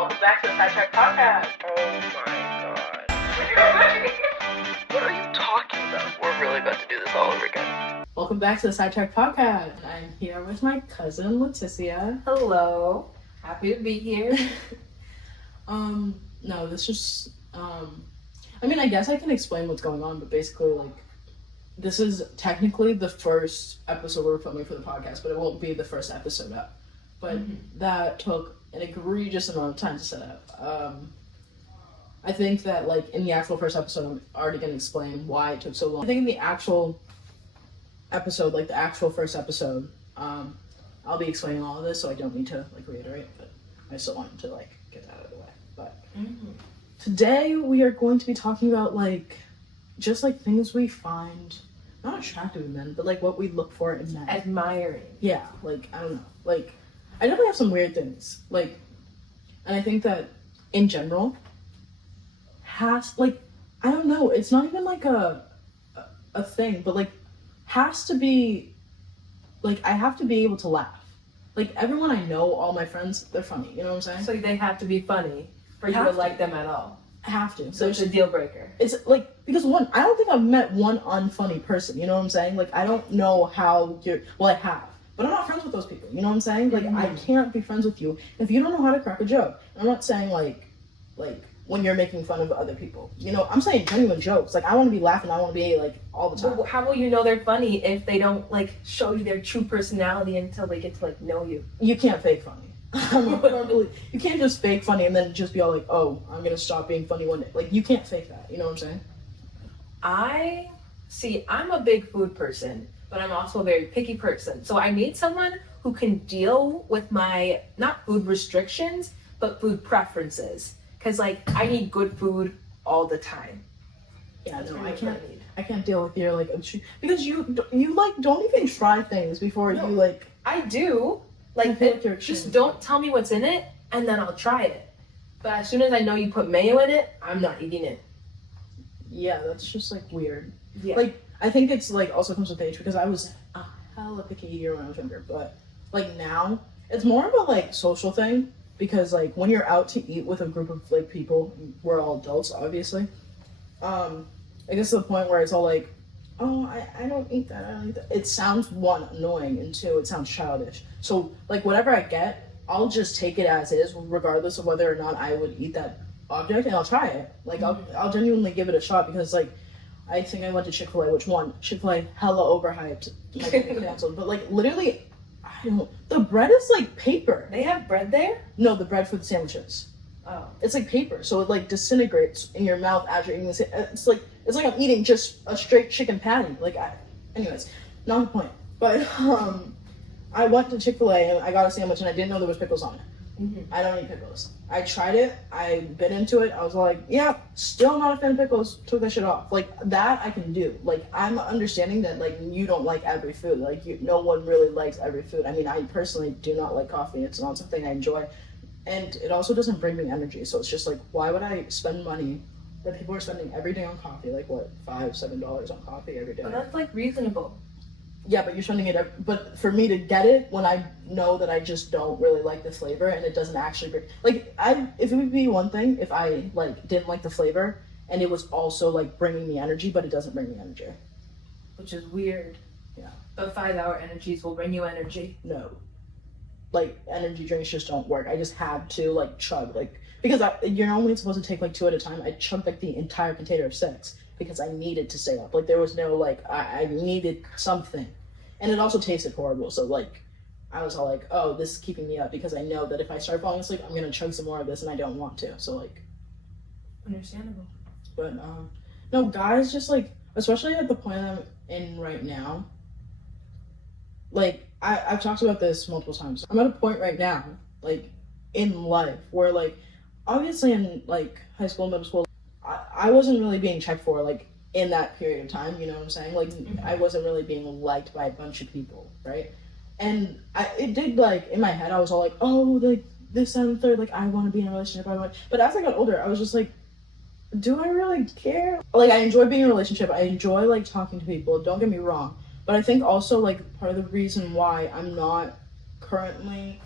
Welcome back to the Sidetrack'd podcast. Oh my god. What are you talking about? We're really about to do this all over again. Welcome back to the Sidetrack'd podcast. I'm here with my cousin Letitia. Hello. Happy to be here. No, this just, I mean, I guess I can explain what's going on, but basically, like, this is technically the first episode we're filming for the podcast, but it won't be the first episode up. But that took an egregious amount of time to set up. I think that, like, in the actual first episode, I'm already going to explain why it took so long. I think in the actual episode, like, the actual first episode, I'll be explaining all of this, so I don't need to, like, reiterate, but I still wanted to, like, get that out of the way. But today we are going to be talking about, like, just, like, things we find not attractive in men, but, like, what we look for in men. Admiring. Yeah, like, I don't know. Like, I definitely have some weird things. Like, and I think that, in general, like, I don't know, it's not even, like, a thing, but, like, has to be, like, I have to be able to laugh. Like, everyone I know, all my friends, they're funny, you know what I'm saying? So they have to be funny for you to like them at all. I have to. So it's a deal breaker. It's, like, because one, I don't think I've met one unfunny person, you know what I'm saying? Like, I don't know how I have, but I'm not friends with those people, you know what I'm saying? Like, I can't be friends with you if you don't know how to crack a joke. I'm not saying, like, when you're making fun of other people. You know, I'm saying genuine jokes. Like, I want to be laughing, I want to be, like, all the time. But how will you know they're funny if they don't, like, show you their true personality until they get to, like, know you? You can't fake funny. You can't just fake funny and then just be all like, oh, I'm going to stop being funny one day. Like, you can't fake that. You know what I'm saying? I'm a big food person, but I'm also a very picky person. So I need someone who can deal with my, not food restrictions, but food preferences. Because, like, I need good food all the time. Yeah, no, I can't deal with your, like, because you like, don't even try things before you, like... I do. Like, just don't tell me what's in it, and then I'll try it. But as soon as I know you put mayo in it, I'm not eating it. Yeah, that's just, like, weird. Yeah. Like, I think it's, like, also comes with age, because I was a hella picky eater when I was younger, but, like, now, it's more of a, like, social thing. Because, like, when you're out to eat with a group of, like, people, we're all adults, obviously, I guess to the point where it's all like, oh, I don't eat that, I don't eat that. It sounds, one, annoying, and two, it sounds childish. So, like, whatever I get, I'll just take it as is, regardless of whether or not I would eat that object, and I'll try it. Like, I'll genuinely give it a shot, because, like, I think I went to Chick-fil-A, which one, Chick-fil-A, hella overhyped, like, canceled, but, like, literally, the bread is like paper. They have bread there? No, the bread for the sandwiches. Oh. It's like paper, so it like disintegrates in your mouth as you're eating this. It's like I'm eating just a straight chicken patty. Like, anyways, not the point. But I went to Chick-fil-A and I got a sandwich and I didn't know there was pickles on it. I don't eat pickles. I tried it. I bit into it. I was like, yeah, still not a fan of pickles. Took that shit off. Like, that I can do. Like, I'm understanding that, like, you don't like every food. Like, no one really likes every food. I mean, I personally do not like coffee. It's not something I enjoy. And it also doesn't bring me energy. So it's just like, why would I spend money that people are spending every day on coffee? Like, what, $5-7 on coffee every day? Well, that's, like, reasonable. Yeah, but you're spending it, but for me to get it when I know that I just don't really like the flavor and it doesn't actually bring, like, if it would be one thing if I, like, didn't like the flavor and it was also, like, bringing me energy, but it doesn't bring me energy. Which is weird. Yeah. But 5-hour energies will bring you energy. No. Like, energy drinks just don't work. I just had to, like, chug, like, because you're only supposed to take, like, 2 at a time. I chugged, like, the entire container of 6. Because I needed to stay up. Like, there was no, like, I needed something. And it also tasted horrible. So, like, I was all like, oh, this is keeping me up. Because I know that if I start falling asleep, I'm going to chug some more of this. And I don't want to. So, like. Understandable. But, no, guys just, like, especially at the point I'm in right now. Like, I've talked about this multiple times. I'm at a point right now, like, in life. Where, like, obviously in, like, high school, middle school, I wasn't really being checked for, like, in that period of time, you know what I'm saying? Like, I wasn't really being liked by a bunch of people, right? And it did, like, in my head, I was all like, oh, like, this, that, and the third, like, I want to be in a relationship, But as I got older, I was just like, do I really care? Like, I enjoy being in a relationship, I enjoy, like, talking to people, don't get me wrong. But I think also, like, part of the reason why I'm not currently,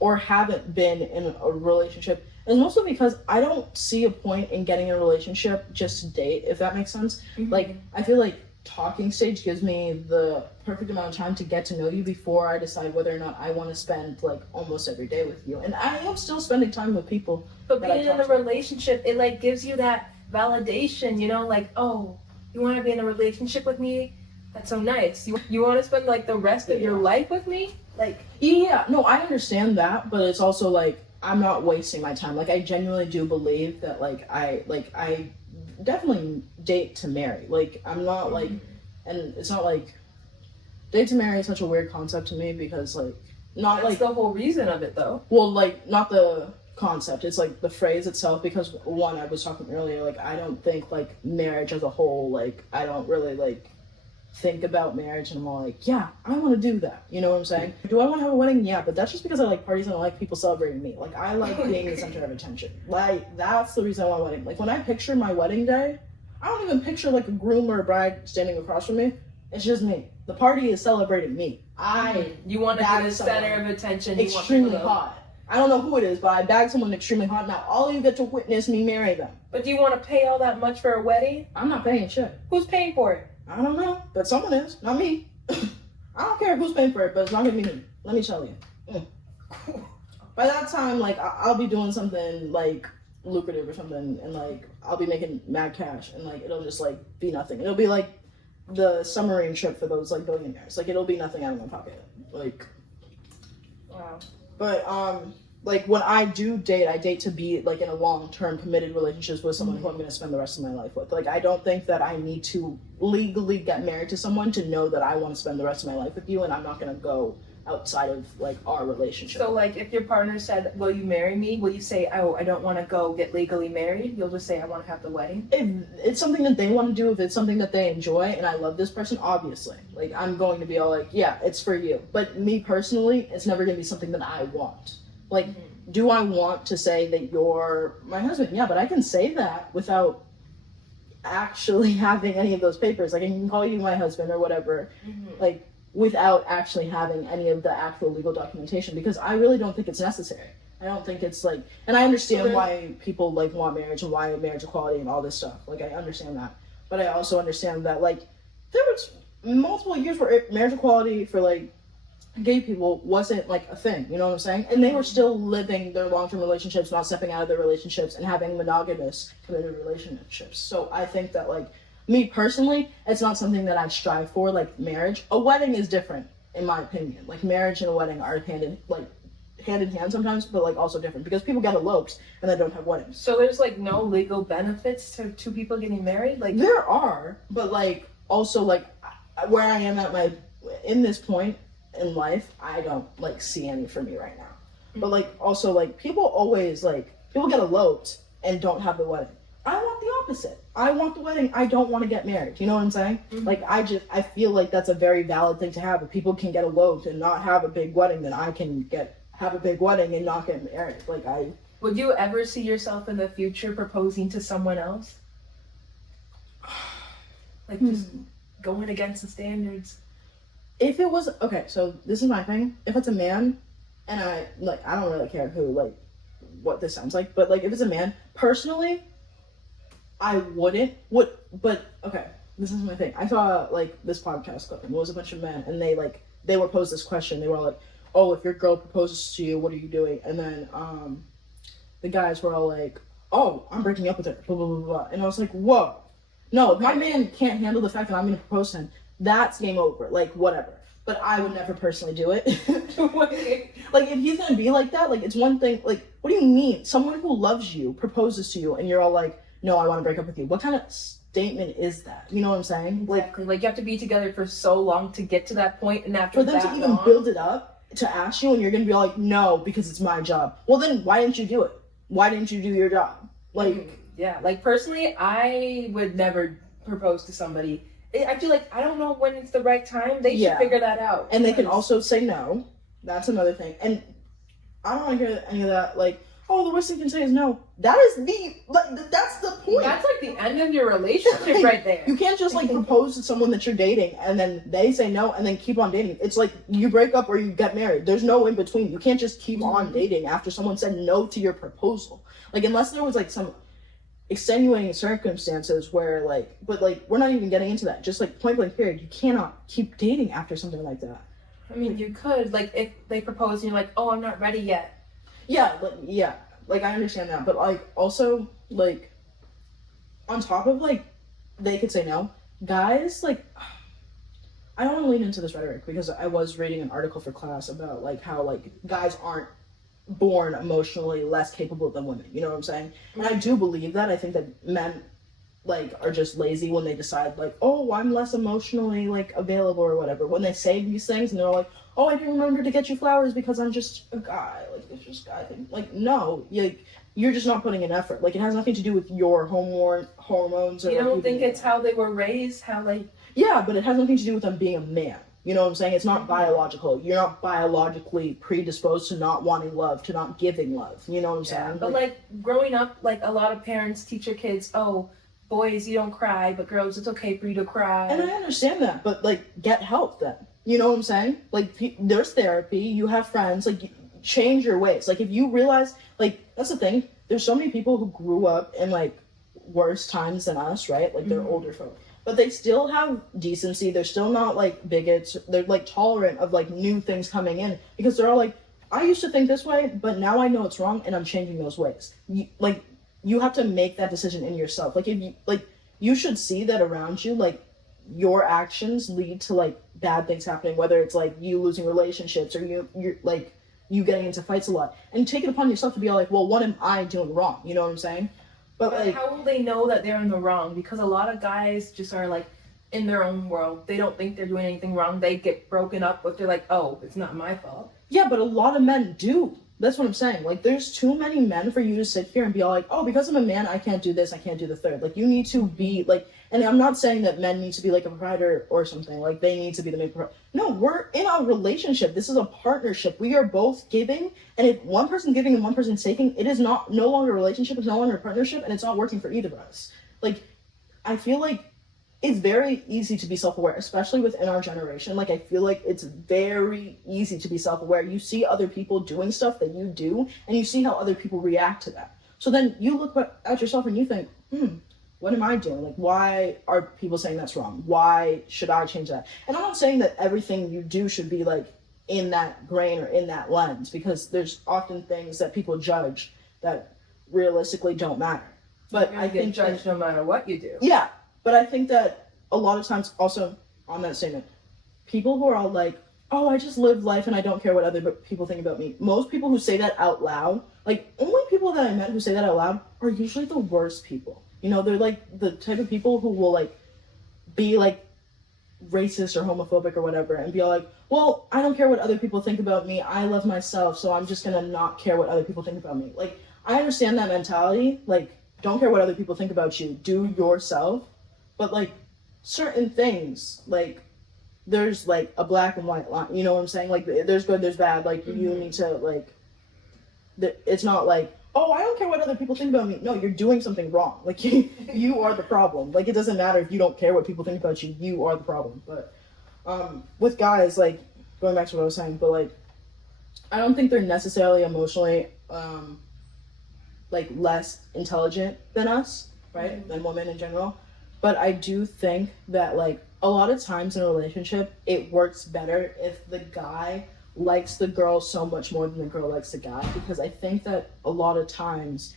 or haven't been in a relationship, It's mostly because I don't see a point in getting in a relationship just to date, if that makes sense. Mm-hmm. Like, I feel like talking stage gives me the perfect amount of time to get to know you before I decide whether or not I want to spend like almost every day with you. And I am still spending time with people. But being in a relationship, it like gives you that validation, you know, like, oh, you want to be in a relationship with me? That's so nice. You want to spend like the rest of your life with me? Like, yeah, no, I understand that, but it's also like I'm not wasting my time. Like, I genuinely do believe that I definitely date to marry. Like, I'm not like, and it's not like date to marry is such a weird concept to me because like not that's like the whole reason of it though. Well, like not the concept. It's like the phrase itself because one, I was talking earlier, like I don't think like marriage as a whole, like I don't really like think about marriage and I'm all like, yeah, I want to do that. You know what I'm saying? Do I want to have a wedding? Yeah, but that's just because I like parties and I like people celebrating me. Like I like being the center of attention. Like that's the reason I want a wedding. Like when I picture my wedding day, I don't even picture like a groom or a bride standing across from me. It's just me. The party is celebrating me. You want to be the center of attention. Extremely hot. I don't know who it is, but I bagged someone extremely hot. Now all of you get to witness me marry them. But do you want to pay all that much for a wedding? I'm not paying shit. Who's paying for it? I don't know, but someone is, not me. I don't care who's paying for it, but it's not gonna be me. Let me tell you. By that time, like I'll be doing something like lucrative or something, and like I'll be making mad cash, and like it'll just like be nothing. It'll be like the submarine trip for those like billionaires. Like it'll be nothing out of my pocket. Like, wow. But like when I do date, I date to be like in a long-term committed relationships with someone who I'm going to spend the rest of my life with. Like I don't think that I need to legally get married to someone to know that I want to spend the rest of my life with you, and I'm not going to go outside of like our relationship. So like if your partner said, will you marry me? Will you say, oh, I don't want to go get legally married? You'll just say, I want to have the wedding? If it's something that they want to do, if it's something that they enjoy and I love this person, obviously, like I'm going to be all like, yeah, it's for you. But me personally, it's never going to be something that I want. Like, do I want to say that you're my husband? Yeah, but I can say that without actually having any of those papers. Like I can call you my husband or whatever. Like without actually having any of the actual legal documentation, because I really don't think it's necessary. I don't think it's like, and I understand why people like want marriage and why marriage equality and all this stuff. Like I understand that, but I also understand that like there was multiple years where marriage equality for like gay people wasn't like a thing, you know what I'm saying? And they were still living their long-term relationships, not stepping out of their relationships and having monogamous committed relationships. So I think that like me personally, it's not something that I strive for, like marriage. A wedding is different, in my opinion. Like marriage and a wedding are hand in hand sometimes, but like also different because people get eloped and they don't have weddings. So there's like no legal benefits to two people getting married? Like there are, but like also like where I am at in this point in life, I don't like see any for me right now. But like also like people get eloped and don't have the wedding. I want the opposite. I want the wedding. I don't want to get married. You know what I'm saying? Like I feel like that's a very valid thing to have. If people can get eloped and not have a big wedding, then I can have a big wedding and not get married. Like would you ever see yourself in the future proposing to someone else? Like just going against the standards. If it was okay, so this is my thing. If it's a man, and I don't really care who, like, what this sounds like, but like if it's a man, personally, I wouldn't. But okay, this is my thing. I saw like this podcast clip, and it was a bunch of men, and they were posed this question. They were like, "Oh, if your girl proposes to you, what are you doing?" And then the guys were all like, "Oh, I'm breaking up with her." Blah blah blah blah. And I was like, "Whoa, no, if my man can't handle the fact that I'm going to propose to him, that's game over. Like, whatever." But I would never personally do it. Like, if he's going to be like that, like, it's one thing. Like, what do you mean? Someone who loves you proposes to you, and you're all like, no, I want to break up with you. What kind of statement is that? You know what I'm saying? Exactly. Like you have to be together for so long to get to that point, and after for them to even build it up to ask you, and you're going to be like, no, because it's my job. Well, then why didn't you do it? Why didn't you do your job? Like, yeah, like personally, I would never propose to somebody. I feel like I don't know when it's the right time. They should figure that out. And they can also say no. That's another thing. And I don't want to hear any of that. Like, oh, the worst thing you can say is no. That's the point. That's like the end of your relationship right there. You can't just like propose to someone that you're dating and then they say no and then keep on dating. It's like you break up or you get married. There's no in between. You can't just keep on dating after someone said no to your proposal. Like, unless there was like some extenuating circumstances where like, but like, we're not even getting into that. Just like point blank period, you cannot keep dating after something like that. I mean, you could, like, if they propose and you're like, oh, I'm not ready yet. Yeah, like I understand that, but like also like on top of like they could say no, guys, like, I don't want to lean into this rhetoric because I was reading an article for class about like how like guys aren't born emotionally less capable than women, you know what I'm saying? And I do believe that. I think that men like are just lazy when they decide like, oh, I'm less emotionally like available or whatever, when they say these things and they're like, oh, I didn't remember to get you flowers because I'm just a guy, like it's just guy thing. Like, no, you're just not putting in effort. Like, it has nothing to do with your hormones or you don't like, think it's how they were raised, how like, yeah, but it has nothing to do with them being a man. You know what I'm saying? It's not biological. You're not biologically predisposed to not wanting love, to not giving love. You know what I'm saying? But like growing up, like a lot of parents teach their kids, oh, boys, you don't cry, but girls, it's okay for you to cry. And I understand that, but like, get help then. You know what I'm saying? Like, there's therapy, you have friends, like, change your ways. Like, if you realize, like, that's the thing, there's so many people who grew up in, like, worse times than us, right? Like, they're older folk. But they still have decency, they're still not, like, bigots, they're, like, tolerant of, like, new things coming in. Because they're all like, I used to think this way, but now I know it's wrong, and I'm changing those ways. You have to make that decision in yourself. Like, if you, like, you should see that around you, like, your actions lead to like bad things happening, whether it's like you losing relationships or you're like you getting into fights a lot, and take it upon yourself to be all like, well, what am I doing wrong? You know what I'm saying? But like, how will they know that they're in the wrong? Because a lot of guys just are like in their own world. They don't think they're doing anything wrong. They get broken up, but they're like, oh, it's not my fault. Yeah, but a lot of men do. That's what I'm saying. Like, there's too many men for you to sit here and be all like, oh, because I'm a man, I can't do this, I can't do the third. Like, you need to be, like, and I'm not saying that men need to be, like, a provider or something. Like, they need to be the main provider. No, we're in a relationship. This is a partnership. We are both giving, and if one person's giving and one person's taking, it is no longer a relationship, it's no longer a partnership, and it's not working for either of us. Like, I feel like it's very easy to be self-aware, especially within our generation. Like, I feel like it's very easy to be self-aware. You see other people doing stuff that you do, and you see how other people react to that. So then you look at yourself and you think, what am I doing? Like, why are people saying that's wrong? Why should I change that? And I'm not saying that everything you do should be like in that grain or in that lens, because there's often things that people judge that realistically don't matter. But I think judged no matter what you do. Yeah. But I think that a lot of times, also on that statement, people who are all like, oh, I just live life and I don't care what other people think about me. Most people who say that out loud, like, only people that I met who say that out loud are usually the worst people. You know, they're like the type of people who will like be like racist or homophobic or whatever and be all like, well, I don't care what other people think about me. I love myself, so I'm just gonna not care what other people think about me. Like, I understand that mentality. Like, don't care what other people think about you. Do yourself. But, like, certain things, like, there's, like, a black and white line, you know what I'm saying? Like, there's good, there's bad, like, you need to, like, it's not like, oh, I don't care what other people think about me. No, you're doing something wrong. Like, you are the problem. Like, it doesn't matter if you don't care what people think about you. You are the problem. But, with guys, like, going back to what I was saying, but, like, I don't think they're necessarily emotionally, like, less intelligent than us, right? Than women in general. But I do think that, like, a lot of times in a relationship, it works better if the guy likes the girl so much more than the girl likes the guy. Because I think that a lot of times,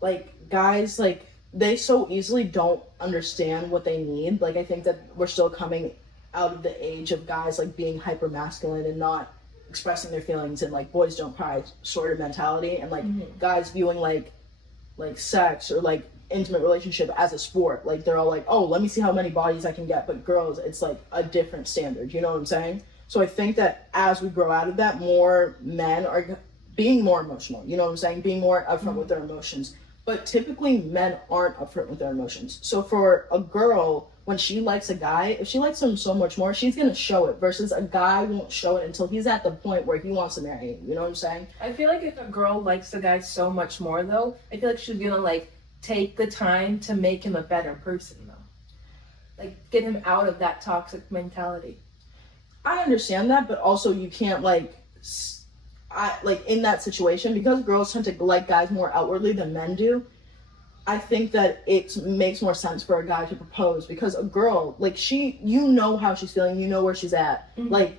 like, guys, like, they so easily don't understand what they need. Like, I think that we're still coming out of the age of guys, like, being hyper masculine and not expressing their feelings and, like, boys don't cry sort of mentality. And, like, guys viewing, like, sex or, like, intimate relationship as a sport. Like, they're all like, oh, let me see how many bodies I can get. But girls, it's like a different standard, you know what I'm saying? So I think that as we grow out of that, more men are being more emotional, you know what I'm saying? Being more upfront with their emotions. but typically men aren't upfront with their emotions. So for a girl, when she likes a guy, if she likes him so much more, she's gonna show it, versus a guy won't show it until he's at the point where he wants to marry you. You know what I'm saying? I feel like if a girl likes the guy so much more, though, I feel like she's gonna like take the time to make him a better person, though. Like get him out of that toxic mentality. I understand that, but also you can't in that situation, because girls tend to like guys more outwardly than men do. I think that it makes more sense for a guy to propose, because a girl, like, you know how she's feeling, you know where she's at. Mm-hmm. Like,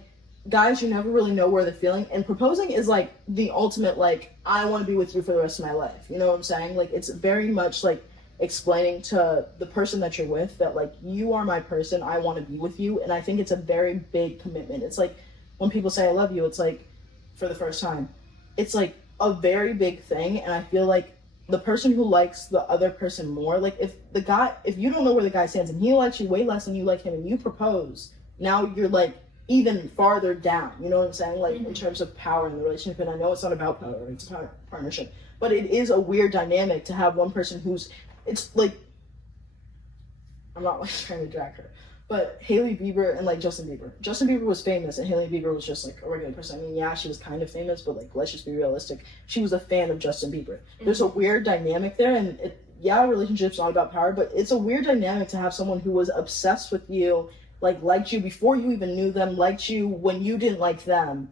guys, you never really know where they're feeling, and proposing is like the ultimate, like, I want to be with you for the rest of my life. You know what I'm saying? Like, it's very much like explaining to the person that you're with that, like, you are my person, I want to be with you. And I think it's a very big commitment. It's like when people say I love you, it's like for the first time, it's like a very big thing. And I feel like the person who likes the other person more, like if you don't know where the guy stands and he likes you way less than you like him, and you propose, now you're like even farther down, you know what I'm saying? Like, in terms of power in the relationship. And I know it's not about power, it's a partnership, but it is a weird dynamic to have one person it's like, I'm not like trying to drag her, but Hailey Bieber and like Justin Bieber. Justin Bieber was famous and Hailey Bieber was just like a regular person. I mean, yeah, she was kind of famous, but like, let's just be realistic. She was a fan of Justin Bieber. There's a weird dynamic there, and a relationship's not about power, but it's a weird dynamic to have someone who was obsessed with you, like liked you before you even knew them, liked you when you didn't like them,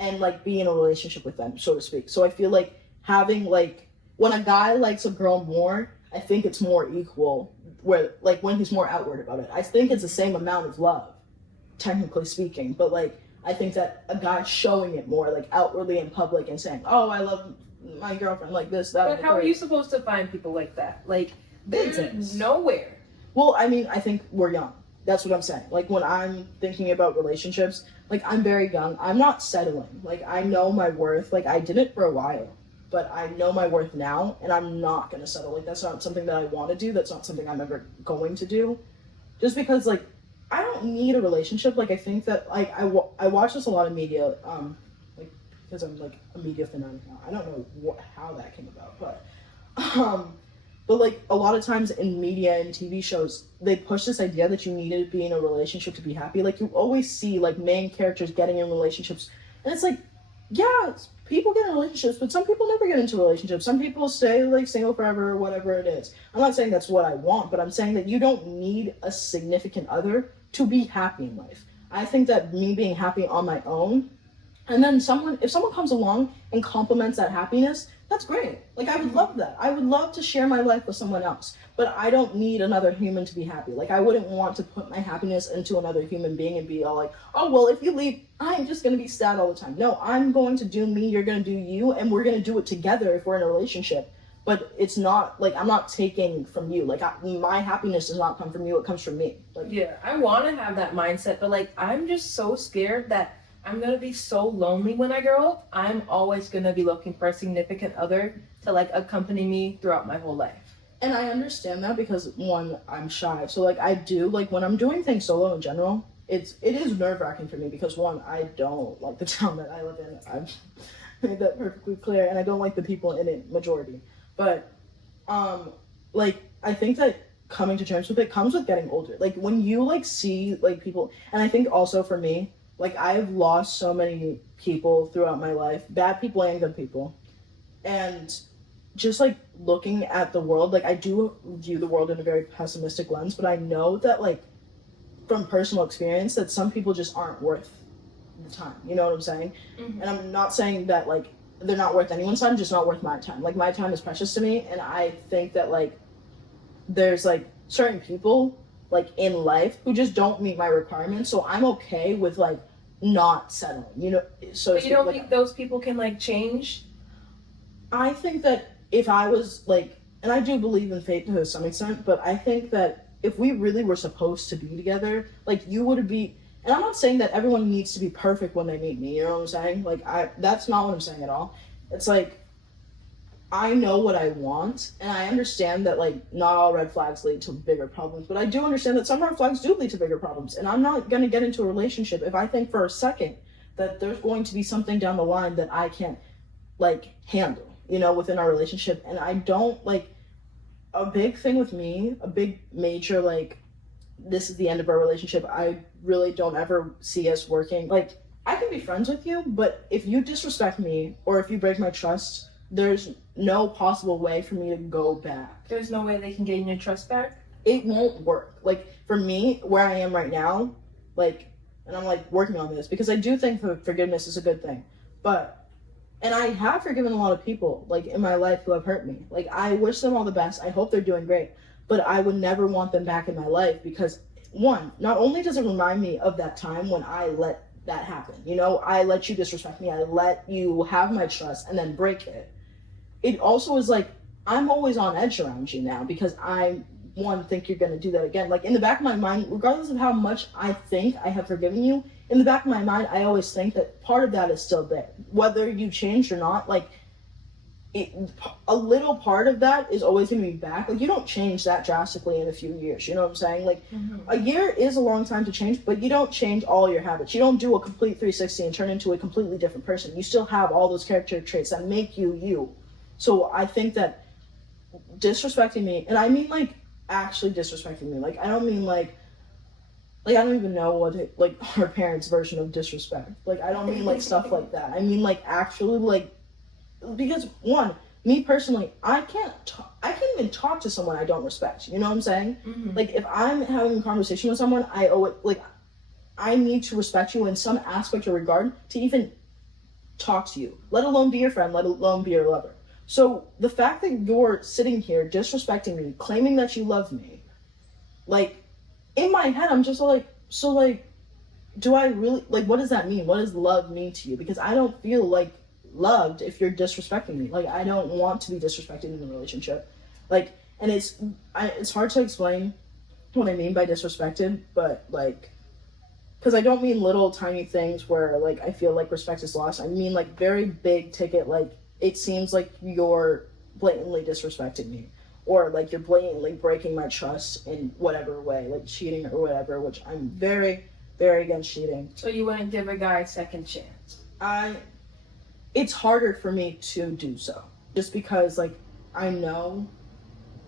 and like be in a relationship with them, so to speak. So I feel like having like, when a guy likes a girl more, I think it's more equal, where like when he's more outward about it. I think it's the same amount of love, technically speaking, but like I think that a guy showing it more, like outwardly in public and saying, oh, I love my girlfriend, like this, that. But how are you supposed to find people like that? Like, they're nowhere. Well, I mean, I think we're young. That's what I'm saying. Like, when I'm thinking about relationships, like, I'm very young. I'm not settling. Like, I know my worth. Like, I did it for a while, but I know my worth now, and I'm not going to settle. Like, that's not something that I want to do. That's not something I'm ever going to do. Just because, like, I don't need a relationship. Like, I think that, like, I watch this a lot of media, like, because I'm, like, a media fanatic now. I don't know how that came about, but, like, a lot of times in media and TV shows, they push this idea that you needed to be in a relationship to be happy. Like, you always see, like, main characters getting in relationships. And it's like, yeah, people get in relationships, but some people never get into relationships. Some people stay, like, single forever or whatever it is. I'm not saying that's what I want, but I'm saying that you don't need a significant other to be happy in life. I think that me being happy on my own, and then if someone comes along and compliments that happiness, that's great. Like, I would love that. I would love to share my life with someone else, but I don't need another human to be happy. Like, I wouldn't want to put my happiness into another human being and be all like, oh, well, if you leave, I'm just going to be sad all the time. No, I'm going to do me, you're going to do you, and we're going to do it together if we're in a relationship. But it's not, like, I'm not taking from you. Like, my happiness does not come from you, it comes from me. Like, yeah, I want to have that mindset, but, like, I'm just so scared that I'm going to be so lonely when I grow up. I'm always going to be looking for a significant other to, like, accompany me throughout my whole life. And I understand that because, one, I'm shy. So, like, I do, like, when I'm doing things solo in general, it is nerve-wracking for me because, one, I don't like the town that I live in. I've made that perfectly clear. And I don't like the people in it, majority. But, like, I think that coming to terms with it comes with getting older. Like, when you, like, see, like, people, and I think also for me, like, I've lost so many people throughout my life, bad people and good people. And just, like, looking at the world, like, I do view the world in a very pessimistic lens, but I know that, like, from personal experience, that some people just aren't worth the time. You know what I'm saying? Mm-hmm. And I'm not saying that, like, they're not worth anyone's time, just not worth my time. Like, my time is precious to me, and I think that, like, there's, like, certain people, like, in life who just don't meet my requirements, so I'm okay with, like, not settling, you know? So but you don't think those people can, like, change? I think that if I was, like, and I do believe in fate to some extent, but I think that if we really were supposed to be together, like, you would be, and I'm not saying that everyone needs to be perfect when they meet me, you know what I'm saying? Like, that's not what I'm saying at all. It's like, I know what I want, and I understand that, like, not all red flags lead to bigger problems, but I do understand that some red flags do lead to bigger problems, and I'm not going to get into a relationship if I think for a second that there's going to be something down the line that I can't, like, handle. you know, within our relationship. And I don't, like, a big thing with me, a big major, like, this is the end of our relationship, I really don't ever see us working. Like, I can be friends with you, but if you disrespect me or if you break my trust, there's no possible way for me to go back. There's no way they can gain your trust back? It won't work. Like, for me, where I am right now, like, and I'm, like, working on this, because I do think forgiveness is a good thing. But, and I have forgiven a lot of people, like, in my life who have hurt me. Like, I wish them all the best. I hope they're doing great. But I would never want them back in my life because, one, not only does it remind me of that time when I let that happen, you know, I let you disrespect me, I let you have my trust and then break it. It also is like, I'm always on edge around you now because I, one, think you're going to do that again. Like, in the back of my mind, regardless of how much I think I have forgiven you, in the back of my mind, I always think that part of that is still there. Whether you changed or not, like, a little part of that is always going to be back. Like, you don't change that drastically in a few years, you know what I'm saying? Like, a year is a long time to change, but you don't change all your habits. You don't do a complete 360 and turn into a completely different person. You still have all those character traits that make you you. So I think that disrespecting me, and I mean, like, actually disrespecting me, like, I don't mean, like, I don't even know what it, like, our parents' version of disrespect. Like, I don't mean, like, stuff like that. I mean, like, actually, like, because, one, me personally, I can't even talk to someone I don't respect. You know what I'm saying? Like, if I'm having a conversation with someone, I owe it, like, I need to respect you in some aspect or regard to even talk to you, let alone be your friend, let alone be your lover. So the fact that you're sitting here disrespecting me, claiming that you love me, like, in my head, I'm just like, so, like, do I really, like, what does that mean? What does love mean to you? Because I don't feel, like, loved if you're disrespecting me. Like, I don't want to be disrespected in a relationship. Like, and it's hard to explain what I mean by disrespected, but, like, because I don't mean little tiny things where, like, I feel like respect is lost. I mean, like, very big ticket, like, it seems like you're blatantly disrespecting me, or, like, you're blatantly breaking my trust in whatever way, like cheating or whatever, which I'm very, very against cheating. So you wouldn't give a guy a second chance? It's harder for me to do so, just because, like, I know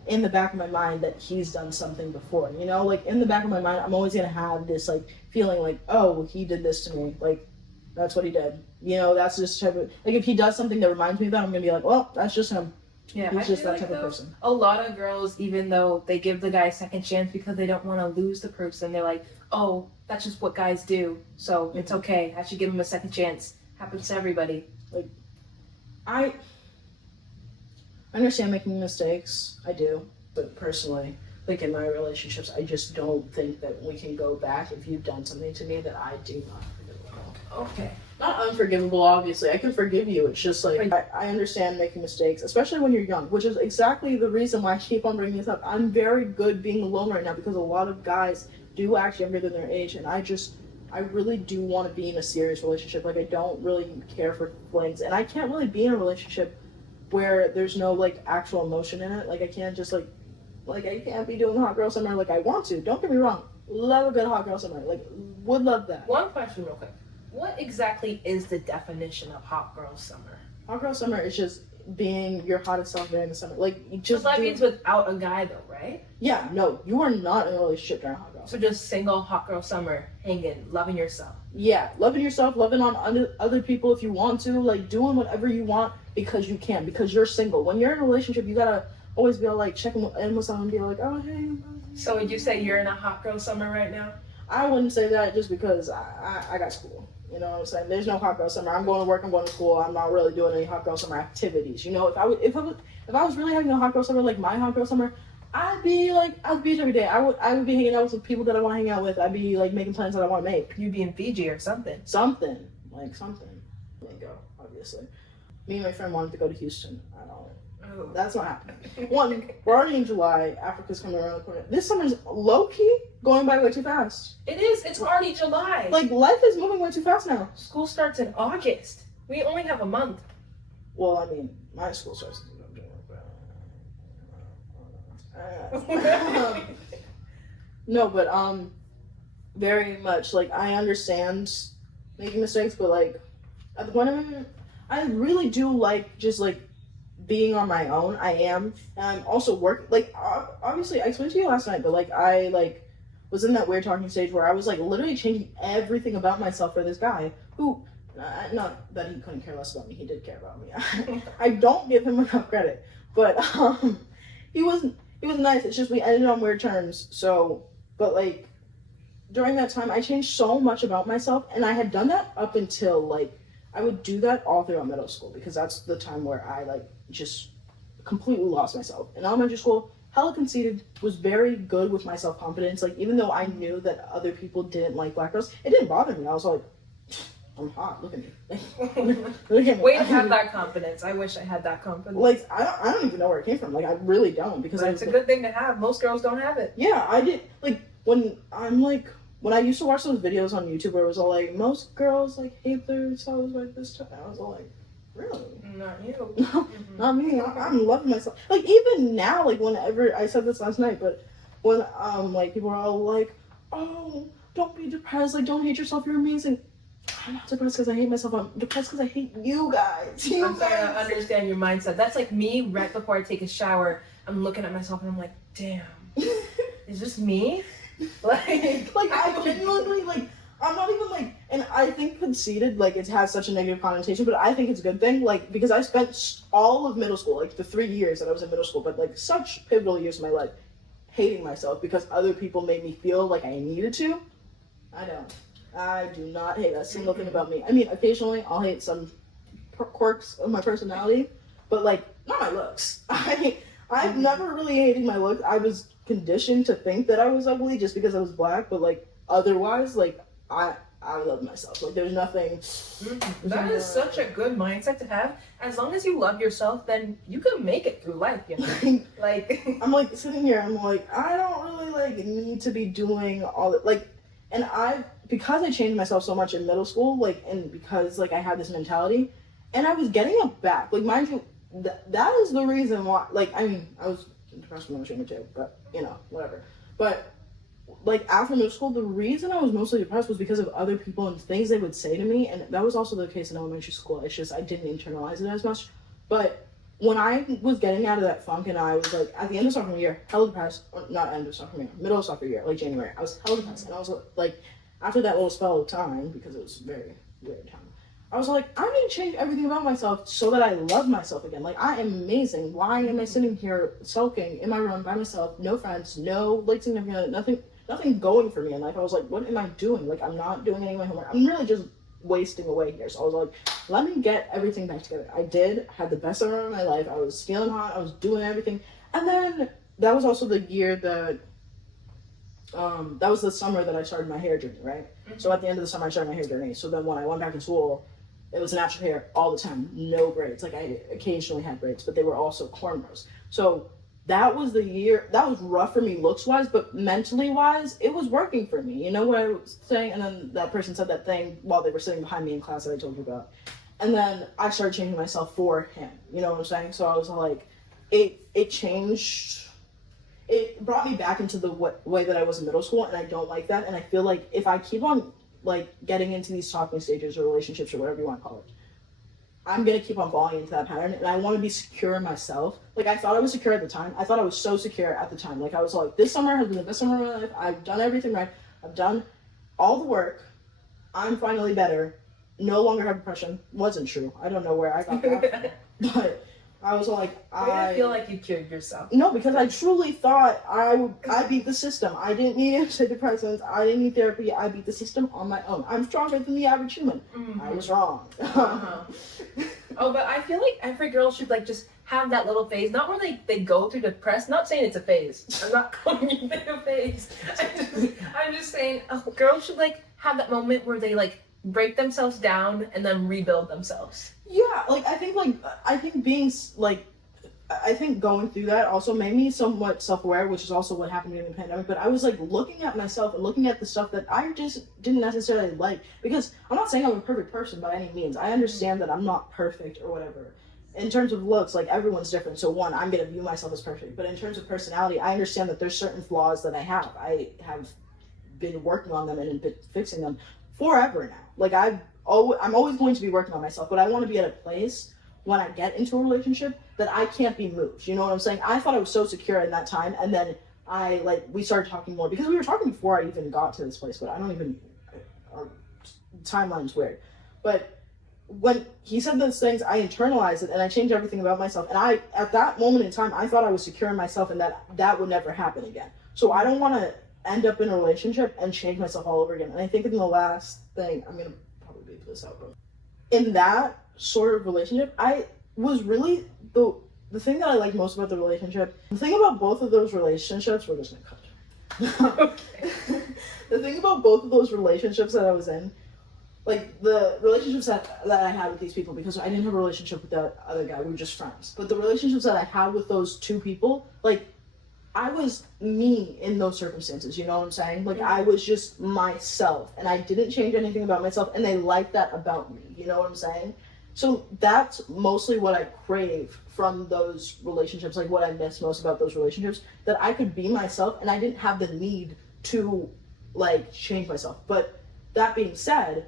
in the back of my mind that he's done something before, you know? Like, in the back of my mind, I'm always gonna have this, like, feeling like, oh, he did this to me, like, that's what he did. You know, that's just type of, like, if he does something that reminds me of that, I'm gonna be like, well, that's just him. Yeah, he's I just feel that like type of person. A lot of girls, even though they give the guy a second chance because they don't want to lose the person, they're like, oh, that's just what guys do, so it's okay, I should give him a second chance. Happens to everybody. Like, I understand making mistakes, I do, but personally, like, in my relationships, I just don't think that we can go back if you've done something to me that I do not forgive at all. Okay. Not unforgivable, obviously. I can forgive you. It's just like, I understand making mistakes, especially when you're young, which is exactly the reason why I keep on bringing this up. I'm very good being alone right now because a lot of guys do act younger than their age, and I really do want to be in a serious relationship. Like, I don't really care for flings, and I can't really be in a relationship where there's no, like, actual emotion in it. Like, I can't just, like, I can't be doing hot girl summer like I want to. Don't get me wrong. Love a good hot girl summer. Like, would love that. One question real quick. What exactly is the definition of hot girl summer? Hot girl summer is just being your hottest self during the summer. Like, you just. So that means without a guy, though, right? Yeah, no, you are not in a relationship during hot girl. So just single hot girl summer, hanging, loving yourself. Yeah, loving yourself, loving on other people if you want to, like, doing whatever you want because you can, because you're single. When you're in a relationship, you gotta always be like checking in with someone and be like, oh, hey. So would you say you're in a hot girl summer right now? I wouldn't say that just because I got school. You know what I'm saying? There's no hot girl summer. I'm going to work. I'm going to school. I'm not really doing any hot girl summer activities. You know, if I was really having a hot girl summer, like my hot girl summer, I'd be like at the beach every day. I would be hanging out with the people that I want to hang out with. I'd be like making plans that I want to make. You'd be in Fiji or something. Something. There you go. Obviously, me and my friend wanted to go to Houston. I don't. Oh. That's not happening. One, we're already in July. Africa's coming around the corner. This summer's low-key going by way too fast. It is. It's already July. Like, life is moving way too fast now. School starts in August. We only have a month. Well, I mean, my school starts in No, but, very much, like, I understand making mistakes, but, like, at the point of it, I really do like, just, like, being on my own, I am. And I'm also like, obviously, I explained to you last night, but, like, I, like, was in that weird talking stage where I was, like, literally changing everything about myself for this guy who, not that he couldn't care less about me, he did care about me. I don't give him enough credit, but, he was nice. It's just we ended on weird terms, so, but, like, during that time, I changed so much about myself, and I had done that up until, like, I would do that all throughout middle school, because that's the time where I, like, just completely lost myself. In elementary school, hella conceited, was very good with my self-confidence. Like, even though I knew that other people didn't like black girls, it didn't bother me. I was like, I'm hot, look at me. Look at me. Way to have that confidence. I wish I had that confidence. Like, I don't even know where it came from. Like, I really don't, because it's a good thing to have. Most girls don't have it. Yeah, I did, like, when I used to watch those videos on YouTube where it was all like, most girls, like, hate their selves like this time, I was all like, really? Not you. Not me. I'm loving myself. Like, even now, like, whenever, I said this last night, but when, like, people are all like, oh, don't be depressed, like, don't hate yourself, you're amazing. I'm not depressed because I hate myself, I'm depressed because I hate you guys. I'm trying to understand your mindset. That's like me right before I take a shower. I'm looking at myself and I'm like, damn, is this me? Like I genuinely, like, I'm not even, like, and I think conceited, like, it has such a negative connotation, but I think it's a good thing, like, because I spent all of middle school, like, the 3 years that I was in middle school, but, like, such pivotal years of my life, hating myself because other people made me feel like I needed to. I do not hate a single thing about me. I mean, occasionally I'll hate some quirks of my personality, but, like, not my looks. I've never really hated my looks. I was conditioned to think that I was ugly just because I was black, but, like, otherwise, like, I love myself. Like, there's nothing. That is such a good mindset to have. As long as you love yourself, then you can make it through life, you know? Like, I'm, like, sitting here, I'm like, I don't really, like, need to be doing all that, like, and because I changed myself so much in middle school, like, and because, like, I had this mentality, and I was getting it back. Like, mind you, that is the reason why, like, I mean, I was depressed when I was younger too, but, you know, whatever. But, like, after middle school, the reason I was mostly depressed was because of other people and things they would say to me, and that was also the case in elementary school. It's just I didn't internalize it as much. But when I was getting out of that funk, and I was, like, at the end of sophomore year, hella depressed, not end of sophomore year, middle of sophomore year, like January, I was hella depressed, and I was, like, after that little spell of time, because it was a very weird time, I was like, I need to change everything about myself so that I love myself again. Like, I am amazing. Why am I sitting here sulking in my room by myself, no friends, no, like, significant, nothing going for me in life? I was like, what am I doing? Like, I'm not doing any of my homework. I'm really just wasting away here. So I was like, let me get everything back together. I had the best summer of my life. I was feeling hot. I was doing everything. And then that was also the year that, that was the summer that I started my hair journey, right? Mm-hmm. So at the end of the summer, I started my hair journey. So then when I went back to school, it was natural hair all the time, no braids. Like, I occasionally had braids, but they were also cornrows. So that was the year, that was rough for me looks-wise, but mentally-wise, it was working for me. You know what I was saying? And then that person said that thing while they were sitting behind me in class that I told you about. And then I started changing myself for him. You know what I'm saying? So I was like, it changed. It brought me back into the way that I was in middle school, and I don't like that. And I feel like if I keep on, like, getting into these talking stages or relationships or whatever you want to call it, I'm going to keep on falling into that pattern, and I want to be secure in myself. Like, I thought I was secure at the time. I thought I was so secure at the time. Like, I was like, this summer has been the best summer of my life. I've done everything right. I've done all the work. I'm finally better. No longer have depression. Wasn't true. I don't know where I got that. But I was like, I feel like you cured yourself. No, because I truly thought I beat the system. I didn't need antidepressants. I didn't need therapy. I beat the system on my own. I'm stronger than the average human. Mm-hmm. I was wrong. Oh, but I feel like every girl should, like, just have that little phase. Not where they go through depressed. Not saying it's a phase. I'm not calling it a phase. I'm just saying girls should, like, have that moment where they, like, break themselves down and then rebuild themselves. Yeah, like, I think being, like, I think going through that also made me somewhat self-aware, which is also what happened during the pandemic. But I was, like, looking at myself and looking at the stuff that I just didn't necessarily like. Because I'm not saying I'm a perfect person by any means. I understand that I'm not perfect or whatever. In terms of looks, like, everyone's different. So, one, I'm going to view myself as perfect. But in terms of personality, I understand that there's certain flaws that I have. I have been working on them and been fixing them forever now. Like, I'm always going to be working on myself. But I want to be at a place when I get into a relationship that I can't be moved. You know what I'm saying? I thought I was so secure in that time, and then we started talking more because we were talking before I even got to this place, but I don't even, our timeline's weird. But when he said those things, I internalized it and I changed everything about myself. And at that moment in time, I thought I was secure in myself and that would never happen again. So I don't want to end up in a relationship and change myself all over again. And I think in the last thing, I'm going to probably beep this out, but in that sort of relationship, I was really, the thing that I liked most about the relationship, the thing about both of those relationships, we're just going to cut. Okay. The thing about both of those relationships that I was in, like the relationships that I had with these people, because I didn't have a relationship with that other guy, we were just friends. But the relationships that I had with those two people, like I was me in those circumstances, you know what I'm saying? Like I was just myself and I didn't change anything about myself and they liked that about me, you know what I'm saying? So that's mostly what I crave from those relationships, like what I miss most about those relationships, that I could be myself and I didn't have the need to like change myself. But that being said,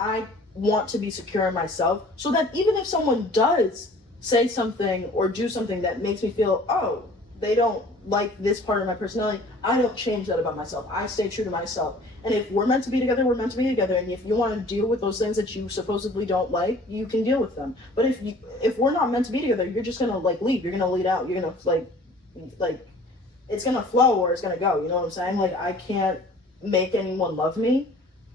I want to be secure in myself so that even if someone does say something or do something that makes me feel, oh, they don't like this part of my personality, I don't change that about myself. I stay true to myself. And if we're meant to be together, we're meant to be together. And if you want to deal with those things that you supposedly don't like, you can deal with them. But if we're not meant to be together, you're just gonna like leave. You're gonna lead out. You're gonna like it's gonna flow or it's gonna go. You know what I'm saying? Like I can't make anyone love me.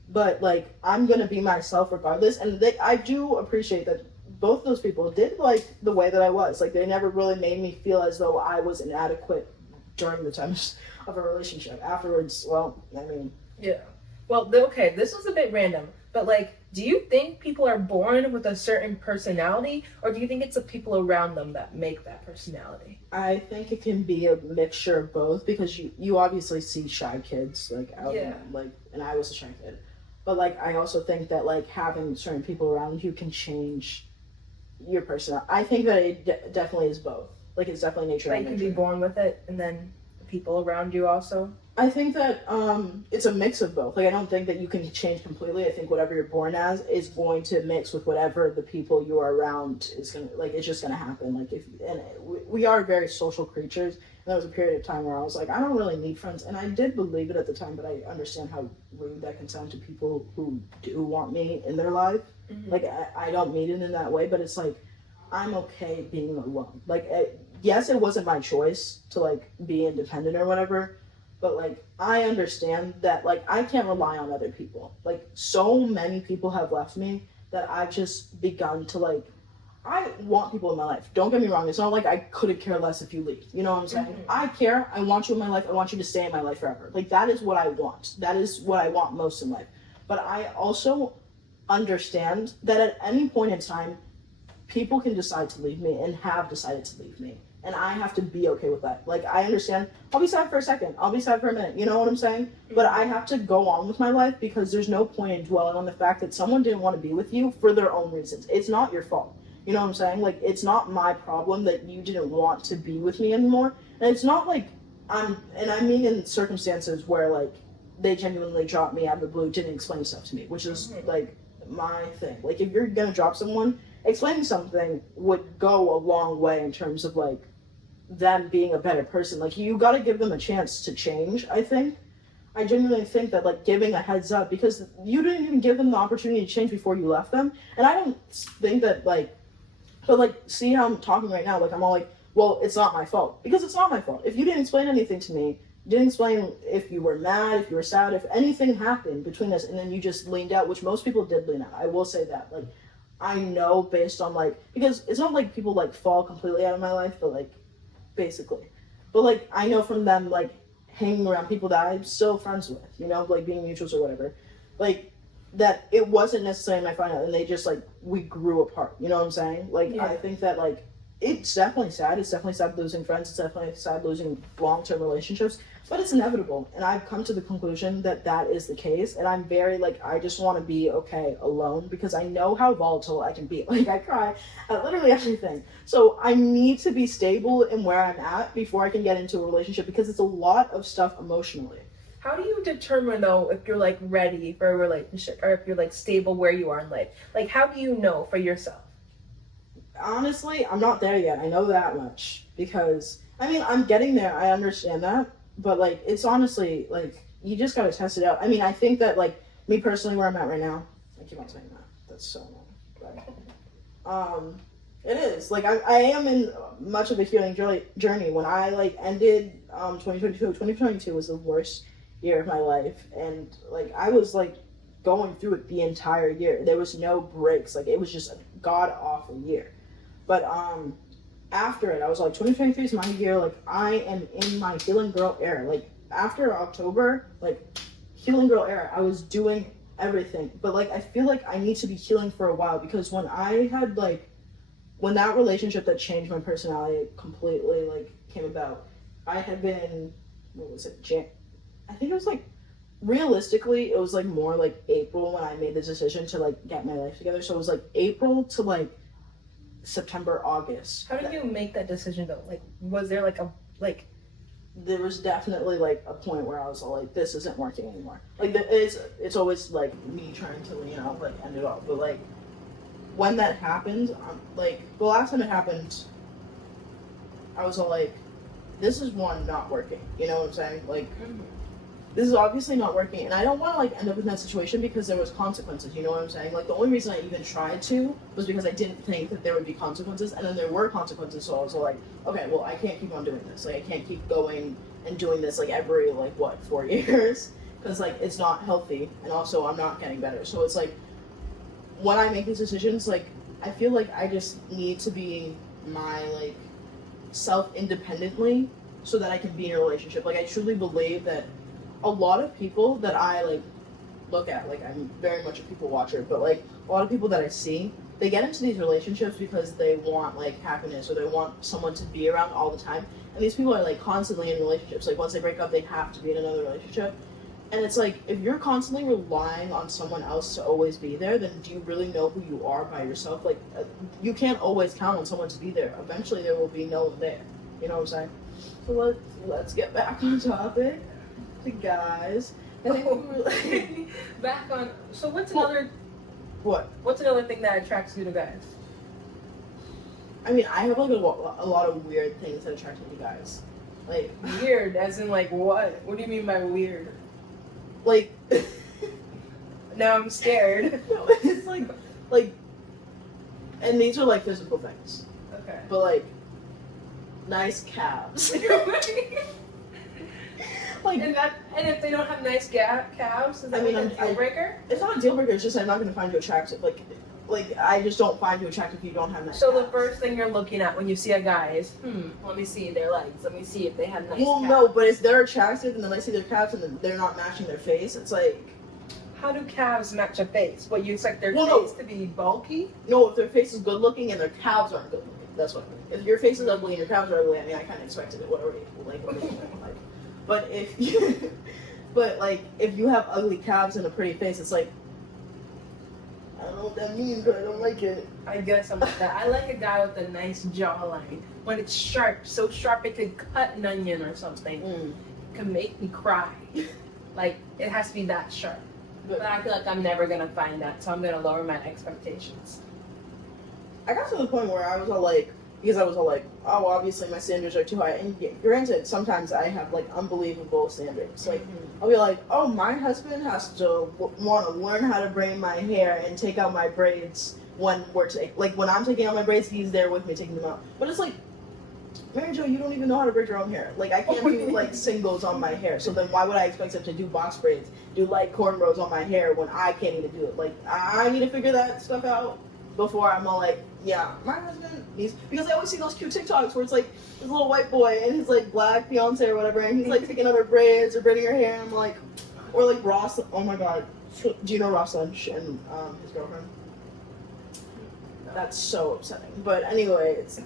But, like, I'm going to be myself regardless. And I do appreciate that both those people did like the way that I was. Like, they never really made me feel as though I was inadequate during the times of a relationship. Afterwards, well, I mean. Yeah. Well, okay, this was a bit random. But, like, do you think people are born with a certain personality? Or do you think it's the people around them that make that personality? I think it can be a mixture of both. Because you obviously see shy kids, like, out. Yeah. Like, and I was a shy kid. But, like, I also think that, like, having certain people around you can change your personality. I think that it definitely is both. Like, it's definitely nature and Like, nurture. you can be born with it, and then the people around you also? I think that it's a mix of both. Like, I don't think that you can change completely. I think whatever you're born as is going to mix with whatever the people you are around is going to, like, it's just going to happen. Like, we are very social creatures. And there was a period of time where I was like, I don't really need friends. And I did believe it at the time, but I understand how rude that can sound to people who do want me in their life. Mm-hmm. Like, I don't mean it in that way, but it's like, I'm okay being alone. Like, yes, it wasn't my choice to, like, be independent or whatever, but, like, I understand that, like, I can't rely on other people. Like, so many people have left me that I've just begun to, like, I want people in my life. Don't get me wrong. It's not like I couldn't care less if you leave. You know what I'm saying? Mm-hmm. I care. I want you in my life. I want you to stay in my life forever. Like, that is what I want. That is what I want most in life. But I also understand that at any point in time, people can decide to leave me and have decided to leave me. And I have to be okay with that. Like, I understand. I'll be sad for a second. I'll be sad for a minute. You know what I'm saying? Mm-hmm. But I have to go on with my life because there's no point in dwelling on the fact that someone didn't want to be with you for their own reasons. It's not your fault. You know what I'm saying? Like, it's not my problem that you didn't want to be with me anymore. And it's not like and I mean in circumstances where, like, they genuinely dropped me out of the blue, didn't explain stuff to me, which is, like, my thing. Like, if you're gonna drop someone, explaining something would go a long way in terms of, like, them being a better person. Like, you gotta give them a chance to change, I think. I genuinely think that, like, giving a heads up, because you didn't even give them the opportunity to change before you left them. And I don't think that, like, but, like, see how I'm talking right now? Like, I'm all like, well, it's not my fault. Because it's not my fault. If you didn't explain anything to me, didn't explain if you were mad, if you were sad, if anything happened between us, and then you just leaned out, which most people did lean out. I will say that. Like, I know based on, like, because it's not like people, like, fall completely out of my life, but, like, basically. But, like, I know from them, like, hanging around people that I'm still friends with, you know, like, being mutuals or whatever. Like, that it wasn't necessarily my final, and they just, like, we grew apart, you know what I'm saying? Like, yeah. I think that, like, it's definitely sad. It's definitely sad losing friends. It's definitely sad losing long-term relationships, but it's inevitable. And I've come to the conclusion that that is the case. And I'm very, like, I just want to be okay alone because I know how volatile I can be. Like, I cry at literally everything. So I need to be stable in where I'm at before I can get into a relationship because it's a lot of stuff emotionally. How do you determine, though, if you're, like, ready for a relationship or if you're, like, stable where you are in life? Like, how do you know for yourself? honestly, I'm not there yet. I know that much because I mean I'm getting there. I understand that, but like it's honestly like you just gotta test it out. I mean, I think that like me personally, where I'm at right now, I keep on saying that. That's so annoying. But, it is like I am in much of a healing journey. When I like ended 2022 was the worst year of my life, and like I was like going through it the entire year. There was no breaks. Like it was just a god awful year. But after it, I was like 2023 is my year. Like I am in my healing girl era. Like after October, like healing girl era, I was doing everything. But like I feel like I need to be healing for a while because when that relationship that changed my personality completely like came about, I had been what was it? I think it was like realistically it was like more like April when I made the decision to like get my life together. So it was like April to like September, August. How did you make that decision though? Like, was there like there was definitely like a point where I was like, this isn't working anymore. Like it's always like me trying to like end it all. But like when that happened, like the last time it happened, I was all like, this is one not working. You know what I'm saying? Like this is obviously not working, and I don't want to like end up in that situation because there was consequences. You know what I'm saying? Like the only reason I even tried to was because I didn't think that there would be consequences, and then there were consequences. So I was like, okay, well I can't keep on doing this. Like I can't keep going and doing this like every like 4 years because like it's not healthy, and also I'm not getting better. So it's like when I make these decisions, like I feel like I just need to be my like self independently so that I can be in a relationship. Like I truly believe that a lot of people that I like look at, like I'm very much a people watcher, but like a lot of people that I see, they get into these relationships because they want like happiness or they want someone to be around all the time. And these people are like constantly in relationships. Like once they break up, they have to be in another relationship. And it's like, if you're constantly relying on someone else to always be there, then do you really know who you are by yourself? Like, you can't always count on someone to be there. Eventually, there will be no one there. You know what I'm saying? So let's get back on topic to guys. I think we were like... back on. So what's another thing that attracts you to guys? I mean, I have like a lot of weird things that attract me to guys. Like weird, as in like what? What do you mean by weird? Like, now I'm scared. No, it's like, and these are like physical things. Okay. But like, nice calves. Like, and if they don't have nice calves, is that a deal breaker? It's not a deal breaker. It's just I'm not going to find you attractive. Like I just don't find you attractive if you don't have nice. So calves. the first thing you're looking at when you see a guy is, let me see their legs. Let me see if they have nice. Well, calves. no, but if they're attractive and then I see their calves and then they're not matching their face, it's like. How do calves match a face? What, you expect their face to be bulky? No, if their face is good looking and their calves aren't good looking, that's what I mean. If your face is ugly and your calves are ugly, I mean, I kind of expected it. Whatever, like. But if you have ugly calves and a pretty face, it's like. I don't know what that means, but I don't like it. I guess I'm like that. I like a guy with a nice jawline. When it's sharp, so sharp it could cut an onion or something. It can make me cry. Like, it has to be that sharp. But I feel like I'm never going to find that, so I'm going to lower my expectations. I got to the point where I was all like, oh, obviously my standards are too high. And granted, sometimes I have like unbelievable standards. Like, I'll be like, oh, my husband has to want to learn how to braid my hair and take out my braids when when I'm taking out my braids, he's there with me taking them out. But it's like, Mary Jo, you don't even know how to braid your own hair. Like, I can't do like singles on my hair. So then why would I expect him to do box braids, do like cornrows on my hair when I can't even do it? Like, I need to figure that stuff out before I'm all like, yeah, my husband needs, because I always see those cute TikToks where it's like this little white boy and his like black fiance or whatever, and he's like taking out her braids or braiding her hair, and I'm like, or like Ross, oh my god, do you know Ross Lunch and his girlfriend? That's so upsetting. But anyways,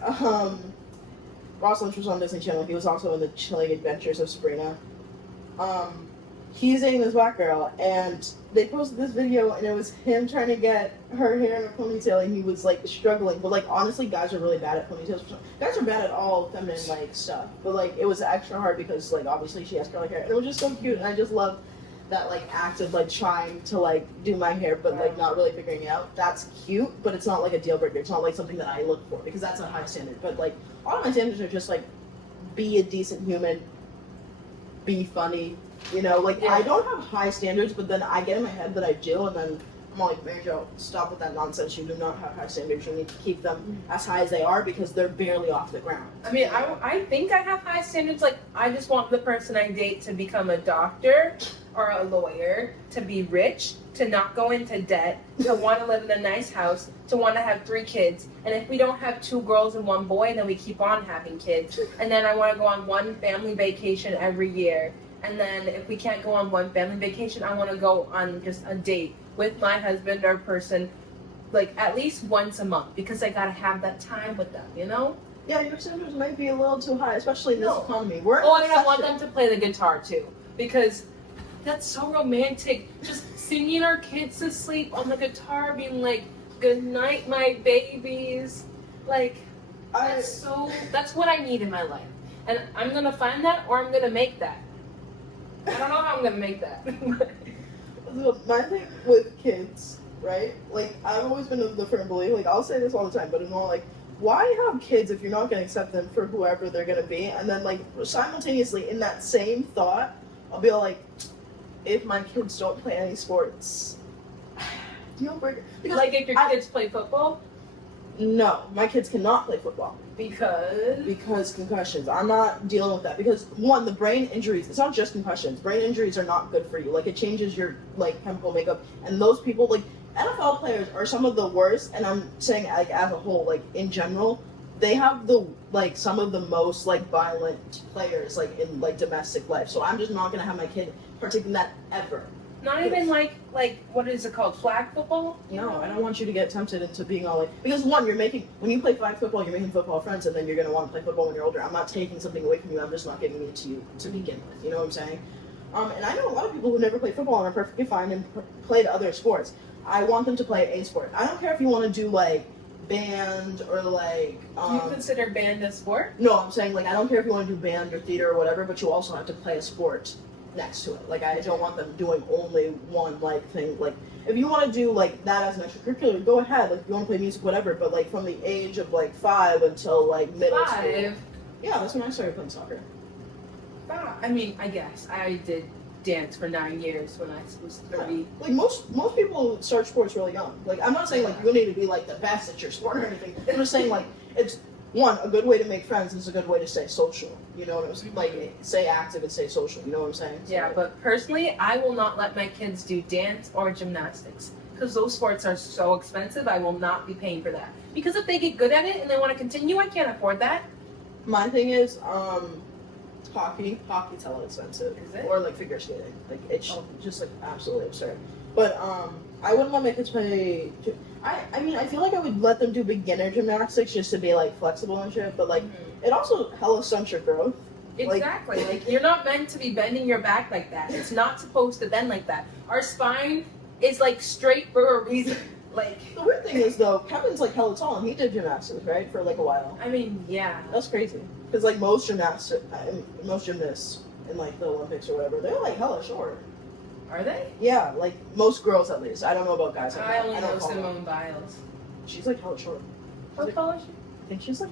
Ross Lunch was on Disney Channel. He was also in the Chilling Adventures of Sabrina. He's dating this black girl, and they posted this video, and it was him trying to get her hair in a ponytail, and he was like struggling. But like honestly, guys are really bad at ponytails. Guys are bad at all feminine like stuff, but like it was extra hard because like obviously she has curly hair, and it was just so cute, and I just love that like act of like trying to like do my hair but like not really figuring it out, that's cute, but it's not like a deal breaker. It's not like something that I look for because that's a high standard. But like all of my standards are just like be a decent human, be funny, you know, like I don't have high standards, but then I get in my head that I do, and then I'm like, Mary Jo, stop with that nonsense. You do not have high standards. You need to keep them as high as they are because they're barely off the ground. I mean, I think I have high standards. Like, I just want the person I date to become a doctor or a lawyer, to be rich, to not go into debt, to want to live in a nice house, to want to have 3 kids. And if we don't have 2 girls and 1 boy, then we keep on having kids. And then I want to go on 1 family vacation every year. And then if we can't go on 1 family vacation, I want to go on just a date with my husband or person, like at least once a month, because I gotta have that time with them, you know? Yeah, your standards might be a little too high, especially in this economy. And I want them to play the guitar too, because that's so romantic. Just singing our kids to sleep on the guitar, being like, "Good night, my babies." Like, that's what I need in my life, and I'm gonna find that, or I'm gonna make that. I don't know how I'm gonna make that. My thing with kids, right? Like, I've always been of the firm belief, like, I'll say this all the time, but it's more like, why have kids if you're not going to accept them for whoever they're going to be? And then, like, simultaneously, in that same thought, I'll be like, if my kids don't play any sports, deal breaker. Because like, if your kids play football? No, my kids cannot play football. Because concussions. I'm not dealing with that. Because, one, the brain injuries, it's not just concussions. Brain injuries are not good for you. Like, it changes your, like, chemical makeup. And those people, like, NFL players are some of the worst, and I'm saying, like, as a whole, like, in general, they have the, like, some of the most, like, violent players, like, in, like, domestic life. So I'm just not going to have my kid partake in that ever. Not even like what is it called, flag football? No, I don't want you to get tempted into being all like, because one, when you play flag football, you're making football friends, and then you're gonna want to play football when you're older. I'm not taking something away from you. I'm just not giving it to you to begin with. You know what I'm saying? And I know a lot of people who never played football and are perfectly fine and played other sports. I want them to play a sport. I don't care if you want to do like band or like. Do you consider band a sport? No, I'm saying like I don't care if you want to do band or theater or whatever, but you also have to play a sport next to it. Like, I don't want them doing only one, like, thing. Like, if you want to do, like, that as an extracurricular, go ahead. Like, if you want to play music, whatever. But, like, from the age of, like, 5 until, like, middle school. Yeah, that's when I started playing soccer. I mean, I guess. I did dance for 9 years when I was 30. Yeah. Like, most people start sports really young. Like, I'm not saying, like, you need to be, like, the best at your sport or anything. I'm just saying, like, it's, one, a good way to make friends is a good way to stay social. You know what I'm saying? Like, stay active and stay social. You know what I'm saying? So, yeah, but personally, I will not let my kids do dance or gymnastics because those sports are so expensive. I will not be paying for that. Because if they get good at it and they want to continue, I can't afford that. My thing is, hockey. Hockey's hella expensive. Is it? Or like figure skating. Like it's just like absolutely absurd. But I wouldn't let my kids play. I mean, I feel like I would let them do beginner gymnastics just to be like flexible and shit. But like, it also hella stunts your growth. Exactly. Like you're not meant to be bending your back like that. It's not supposed to bend like that. Our spine is like straight for a reason. Like the weird thing is though, Kevin's like hella tall and he did gymnastics, right, for like a while. I mean, yeah. That's crazy. Because like most gymnasts in like the Olympics or whatever, they're like hella short. Are they? Yeah, like most girls at least. I don't know about guys. I only know Simone Biles. She's like hella short. How tall is she? I think she's like,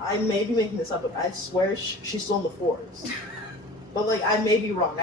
I may be making this up, but I swear she's still in the 4s. But like, I may be wrong.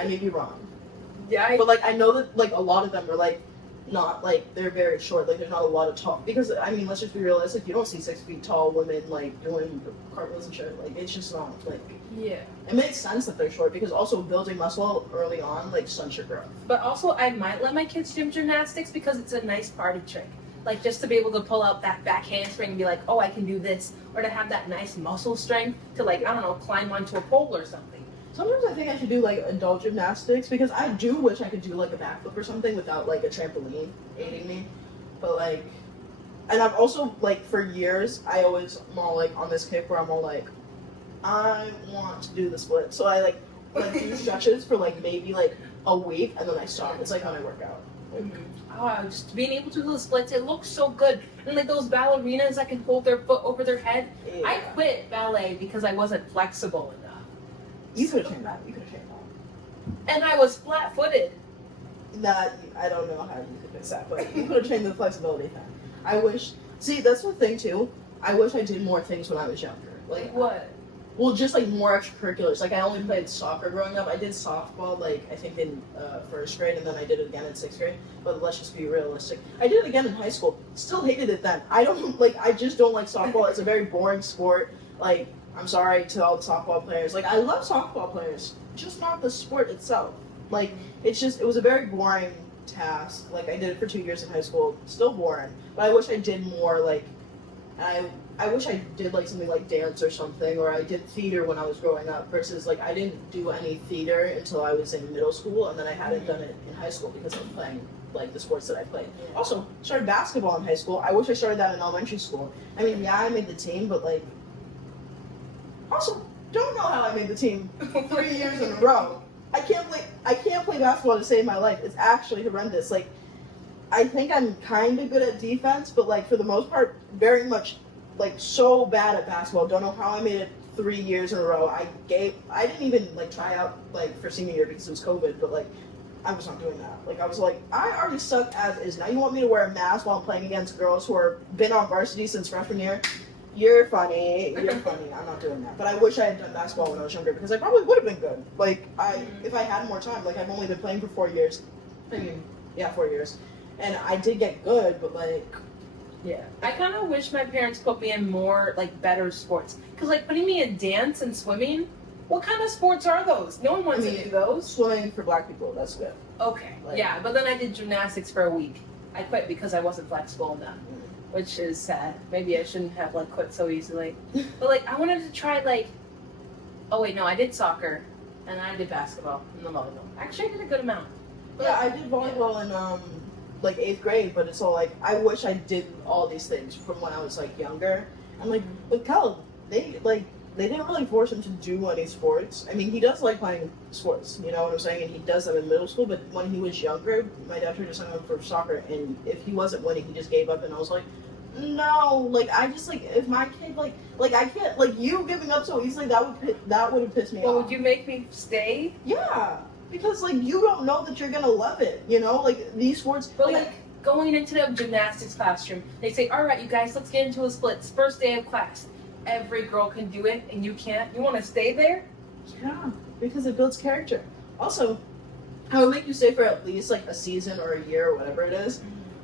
Yeah. But like, I know that like a lot of them are like, not like they're very short. Like, there's not a lot of tall. Because I mean, let's just be realistic. You don't see 6 feet tall women like doing cartwheels and shit. Like, it's just not like. Yeah. It makes sense that they're short because also building muscle early on like stunts your growth. But also, I might let my kids do gymnastics because it's a nice party trick. Like, just to be able to pull out that back handspring and be like, oh, I can do this. Or to have that nice muscle strength to, like, I don't know, climb onto a pole or something. Sometimes I think I should do, like, adult gymnastics because I do wish I could do, like, a backflip or something without, like, a trampoline aiding me. But, like, and I've also, like, for years, I always am all, like, on this kick where I'm all, like, I want to do the split. So I, like do stretches for, like, maybe, like, a week and then I stop. It's, like, when I work out. Like, just being able to do the splits, it looks so good. And like those ballerinas that can hold their foot over their head. Yeah. I quit ballet because I wasn't flexible enough. You could have trained that. And I was flat-footed. That I don't know how you could fix that, but you could have changed the flexibility thing. I wish. See, that's the thing too. I wish I did more things when I was younger. Like what? Well, just like more extracurriculars. Like I only played soccer growing up. I did softball, like I think in first grade, and then I did it again in sixth grade. But let's just be realistic. I did it again in high school. Still hated it then. I don't like. I just don't like softball. It's a very boring sport. Like I'm sorry to all the softball players. Like I love softball players, just not the sport itself. Like it was a very boring task. Like I did it for 2 years in high school. Still boring. But I wish I did more. Like I wish I did like something like dance or something, or I did theater when I was growing up. Versus like I didn't do any theater until I was in middle school, and then I hadn't done it in high school because I was playing like the sports that I played. Yeah. Also started basketball in high school. I wish I started that in elementary school. I mean, yeah, I made the team, but like also don't know how I made the team 3 years in a row. I can't play basketball to save my life. It's actually horrendous. Like I think I'm kind of good at defense, but like for the most part, very much like so bad at basketball. Don't know how I made it 3 years in a row. I didn't even like try out like for senior year because it was COVID, but like I was not doing that. Like I was like, I already suck as is. Now you want me to wear a mask while I'm playing against girls who are been on varsity since freshman year? You're funny. You're funny. I'm not doing that. But I wish I had done basketball when I was younger because I probably would have been good. Like if I had more time. Like I've only been playing for 4 years. I mean, yeah, 4 years. And I did get good, but like, yeah. I kind of wish my parents put me in more, like, better sports. Because, like, putting me in dance and swimming, what kind of sports are those? No one wants to do those. Swimming for black people, that's good. Okay, Like, yeah. But then I did gymnastics for a week. I quit because I wasn't flexible enough, which is sad. Maybe I shouldn't have, like, quit so easily. But, like, I wanted to try, like, oh, wait, no, I did soccer. And I did basketball and the volleyball. Actually, I did a good amount. But, yeah, I did volleyball in, like 8th grade, but it's all like I wish I did all these things from when I was like younger. And like with Cal, they didn't really force him to do any sports. I mean, he does like playing sports, you know what I'm saying, and he does them in middle school. But when he was younger, my dad tried to sign him for soccer, and if he wasn't winning, he just gave up. And I was like, no, like I just like if my kid like I can't like you giving up so easily that would have pissed me well, off. would you make me stay? Yeah. Because, like, you don't know that you're gonna love it, you know? Like, these sports... But, like, going into the gymnastics classroom, they say, all right, you guys, let's get into a splits. First day of class. Every girl can do it, and you can't. You want to stay there? Yeah, because it builds character. Also, I would make you stay for at least, like, a season or a year or whatever it is.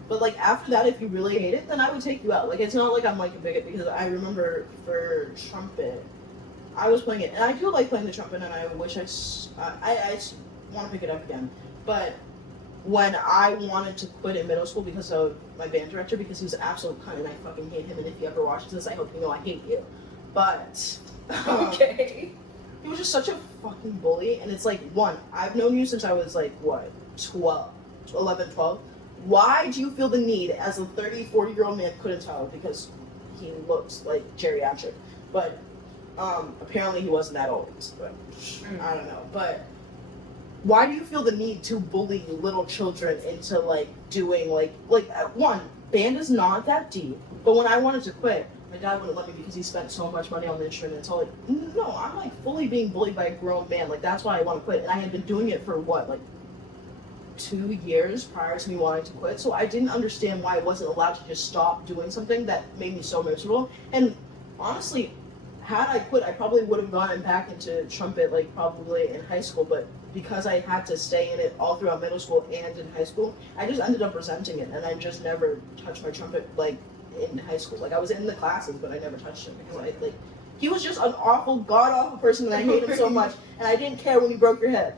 But, like, after that, if you really hate it, then I would take you out. Like, it's not like I'm, like, a bigot, because I remember for trumpet, I was playing it. And I do like playing the trumpet, and I wish I want to pick it up again. But when I wanted to quit in middle school because of my band director, because he was an absolute cunt and I fucking hate him, and if he ever watches this, I hope you know I hate you. But Okay. he was just such a fucking bully, and it's like, one, I've known you since I was like, what, 11, 12? Why do you feel the need, as a 30, 40-year-old man, couldn't tell, because he looks like geriatric, but apparently he wasn't that old, but I don't know, but why do you feel the need to bully little children into like doing like one, band is not that deep, but when I wanted to quit, my dad wouldn't let me because he spent so much money on the instrument. So like, no, I'm like fully being bullied by a grown man. Like that's why I want to quit, and I had been doing it for what, like 2 years prior to me wanting to quit. So I didn't understand why I wasn't allowed to just stop doing something that made me so miserable. And honestly, had I quit, I probably would have gone back into trumpet, like probably in high school, but because I had to stay in it all throughout middle school and in high school, I just ended up resenting it, and I just never touched my trumpet, like, in high school. Like, I was in the classes, but I never touched him, because he was just an awful, god-awful person, and I hate him so much, and I didn't care when he broke your head.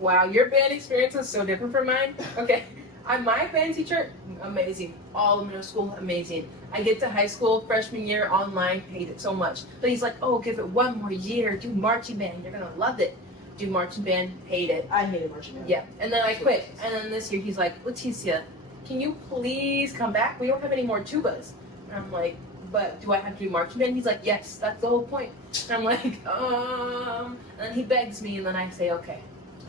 Wow, your band experience is so different from mine. Okay, my band teacher, amazing. All of middle school, amazing. I get to high school, freshman year, online, hate it so much. But he's like, oh, give it one more year, do marching band, you're gonna love it. Do marching band, hate it. I hated marching band. Yeah, and then I quit. And then this year he's like, Letitia, can you please come back? We don't have any more tubas. And I'm like, but do I have to do marching band? He's like, yes, that's the whole point. And I'm like, And then he begs me, and then I say, okay,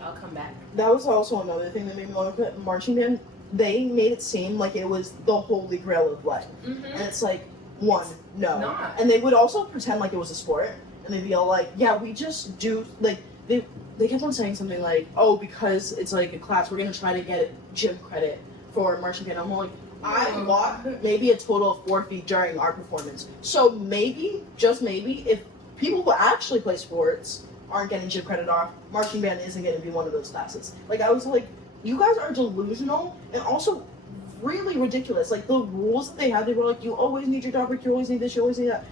I'll come back. That was also another thing that made me want to quit marching band. They made it seem like it was the holy grail of life. Mm-hmm. And it's like, one, no. Not. And they would also pretend like it was a sport. And they'd be all like, yeah, we just do, like, they kept on saying something like, oh, because it's like a class, we're gonna try to get gym credit for marching band. I'm like, I walked maybe a total of 4 feet during our performance. So maybe, just maybe, if people who actually play sports aren't getting gym credit off, marching band isn't gonna be one of those classes. Like, I was like, you guys are delusional and also really ridiculous. Like, the rules that they had, they were like, you always need your dog break, you always need this, you always need that.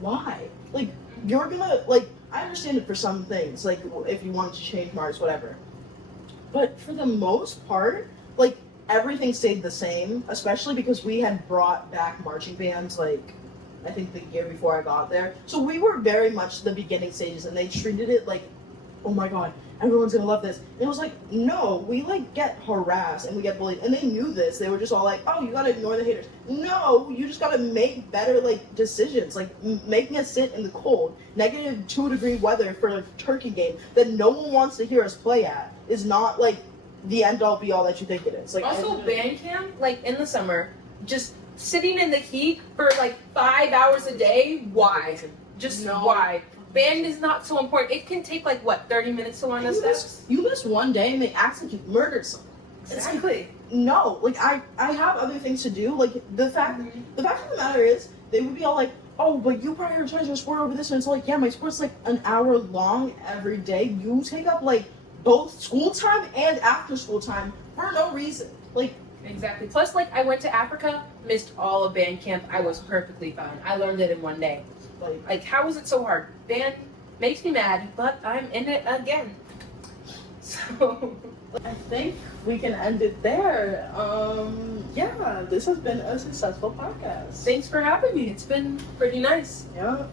Why? Like, you're gonna, like, I understand it for some things, like, if you wanted to change marks, whatever. But for the most part, like, everything stayed the same, especially because we had brought back marching bands, like, I think the year before I got there. So we were very much the beginning stages, and they treated it like, oh my god, everyone's gonna love this. And it was like, no, we like get harassed and we get bullied, and they knew this. They were just all like, oh, you gotta ignore the haters. No, you just gotta make better like decisions, like making us sit in the cold, -2-degree weather for a turkey game that no one wants to hear us play at is not like the end all be all that you think it is. Like, Also, band camp, like in the summer, just sitting in the heat for like 5 hours a day. Why? Just why? Band is not so important. It can take like what, 30 minutes to learn the steps. You miss one day and they act like you murdered someone. Exactly. No, like I have other things to do. Like the fact of the matter is, they would be all like, oh, but you prioritize your sport over this, and it's like, yeah, my sport's like an hour long every day. You take up like both school time and after school time for no reason. Like, Exactly. Plus, like, I went to Africa, missed all of band camp. I was perfectly fine. I learned it in one day. Like, how was it so hard? Band makes me mad, but I'm in it again. So, I think we can end it there. Yeah, this has been a successful podcast. thanks for having me. It's been pretty nice. Yeah.